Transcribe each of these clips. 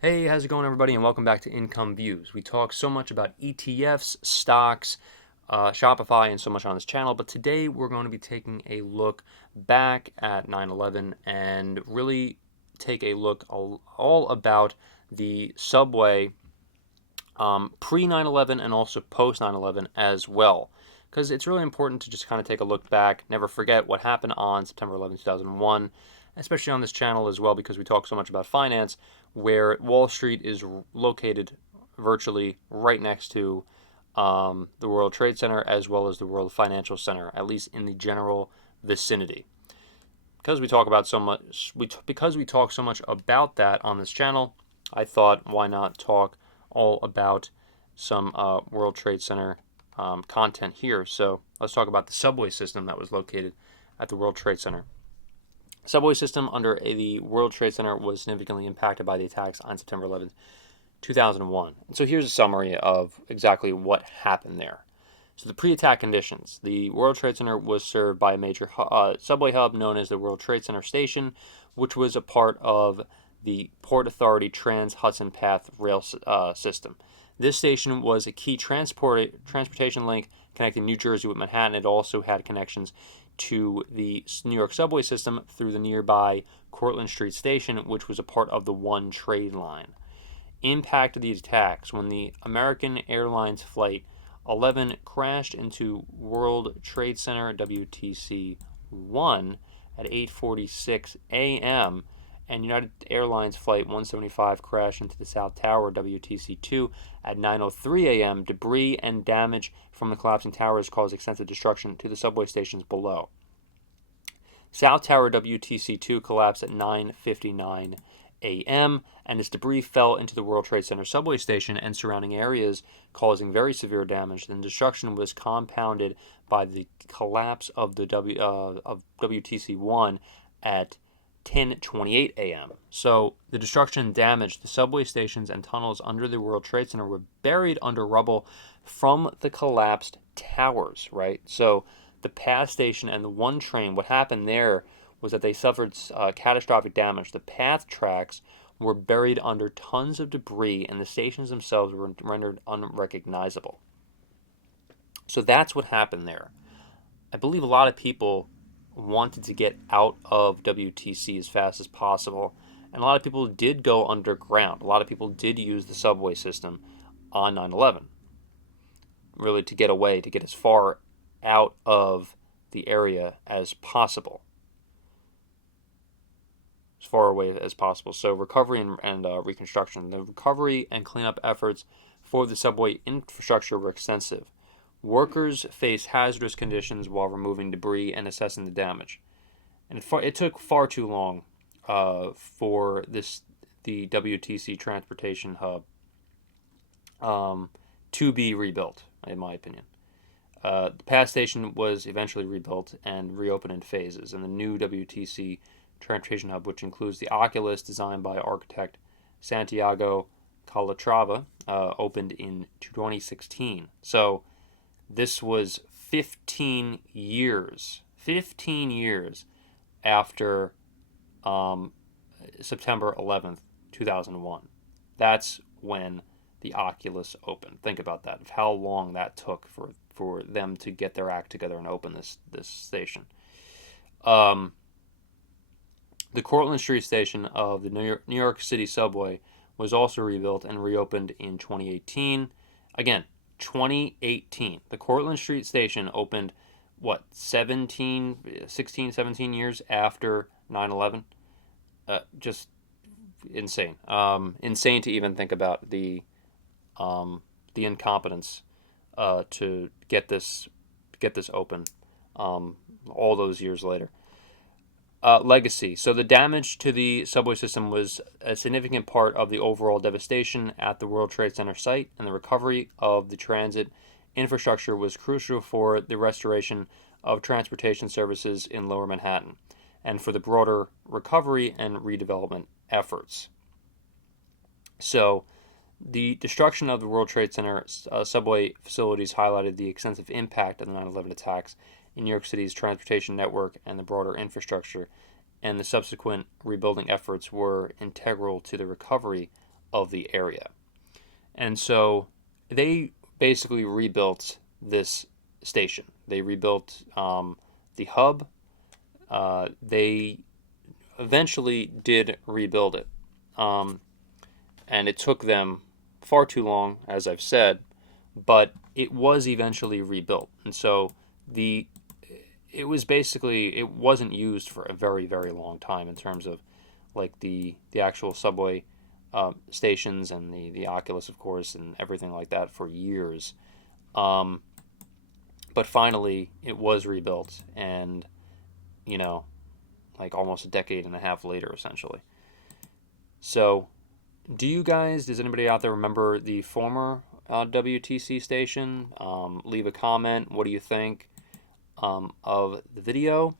Hey, how's it going, everybody, and welcome back to Income Views. We talk so much about ETFs, stocks, Shopify, and so much on this channel, but today we're going to be taking a look back at 9/11 and really take a look all about the subway pre 9/11 and also post 9/11 as well. Because it's really important to just kind of take a look back, never forget what happened on September 11, 2001, especially on this channel as well, because we talk so much about finance, where Wall Street is located virtually right next to the World Trade Center as well as the World Financial Center, at least in the general vicinity. Because we talk about so much, because we talk so much about that on this channel, I thought, why not talk all about some World Trade Center content here. So let's talk about the subway system that was located at the World Trade Center. The subway system under the World Trade Center was significantly impacted by the attacks on September 11th, 2001. And so here's a summary of exactly what happened there. So the pre-attack conditions. The World Trade Center was served by a major subway hub known as the World Trade Center Station, which was a part of the Port Authority Trans-Hudson Path rail system. This station was a key transportation link connecting New Jersey with Manhattan. It also had connections to the New York subway system through the nearby Cortlandt Street Station, which was a part of the One Trade Line. Impact of these attacks: when the American Airlines Flight 11 crashed into World Trade Center WTC 1 at 8:46 a.m. and United Airlines Flight 175 crashed into the South Tower WTC 2 at 9:03 a.m. Debris and damage from the collapsing towers caused extensive destruction to the subway stations below. South Tower WTC 2 collapsed at 9:59 a.m., and its debris fell into the World Trade Center subway station and surrounding areas, causing very severe damage. The destruction was compounded by the collapse of the WTC 1 at 10:28 a.m. So the destruction damaged the subway stations and tunnels under the World Trade Center were buried under rubble from the collapsed towers, right? So the PATH station and the one train, what happened there was that they suffered catastrophic damage. The PATH tracks were buried under tons of debris, and the stations themselves were rendered unrecognizable. So that's what happened there. I believe a lot of people wanted to get out of WTC as fast as possible, and a lot of people did go underground. A lot of people did use the subway system on 9/11, really to get away, to get as far out of the area as possible, as far away as possible. So recovery and reconstruction. The recovery and cleanup efforts for the subway infrastructure were extensive. Workers faced hazardous conditions while removing debris and assessing the damage. And it took far too long for the WTC transportation hub to be rebuilt, in my opinion. The PATH station was eventually rebuilt and reopened in phases, and the new WTC transportation hub, which includes the Oculus designed by architect Santiago Calatrava, opened in 2016. So this was 15 years after September 11th, 2001. That's when the Oculus opened. Think about that, of how long that took for them to get their act together and open this station. The Cortlandt Street station of the New York City subway was also rebuilt and reopened in 2018. Again, 2018. The Cortlandt Street station opened, 16, 17 years after 9/11? Just insane. Insane to even think about the incompetence to get this open all those years later. Legacy. So the damage to the subway system was a significant part of the overall devastation at the World Trade Center site, and the recovery of the transit infrastructure was crucial for the restoration of transportation services in Lower Manhattan and for the broader recovery and redevelopment efforts. So the destruction of the World Trade Center subway facilities highlighted the extensive impact of the 9/11 attacks in New York City's transportation network and the broader infrastructure, and the subsequent rebuilding efforts were integral to the recovery of the area. And so they basically rebuilt this station. They rebuilt the hub. They eventually did rebuild it. And it took them far too long, as I've said, but it was eventually rebuilt. And so it wasn't used for a very, very long time in terms of like the actual subway stations and the Oculus, of course, and everything like that for years. But finally, it was rebuilt, and like almost a decade and a half later, essentially. So, does anybody out there remember the former WTC station? Leave a comment. What do you think of the video?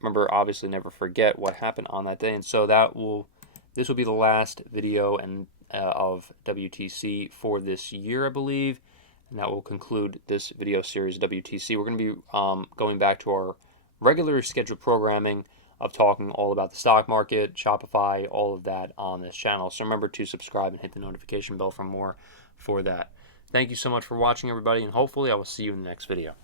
Remember, obviously, never forget what happened on that day. And so this will be the last video of WTC for this year, I believe. And that will conclude this video series of WTC. We're going to be going back to our regular scheduled programming of talking all about the stock market, Shopify, all of that on this channel. So remember to subscribe and hit the notification bell for more for that. Thank you so much for watching, everybody, and hopefully I will see you in the next video.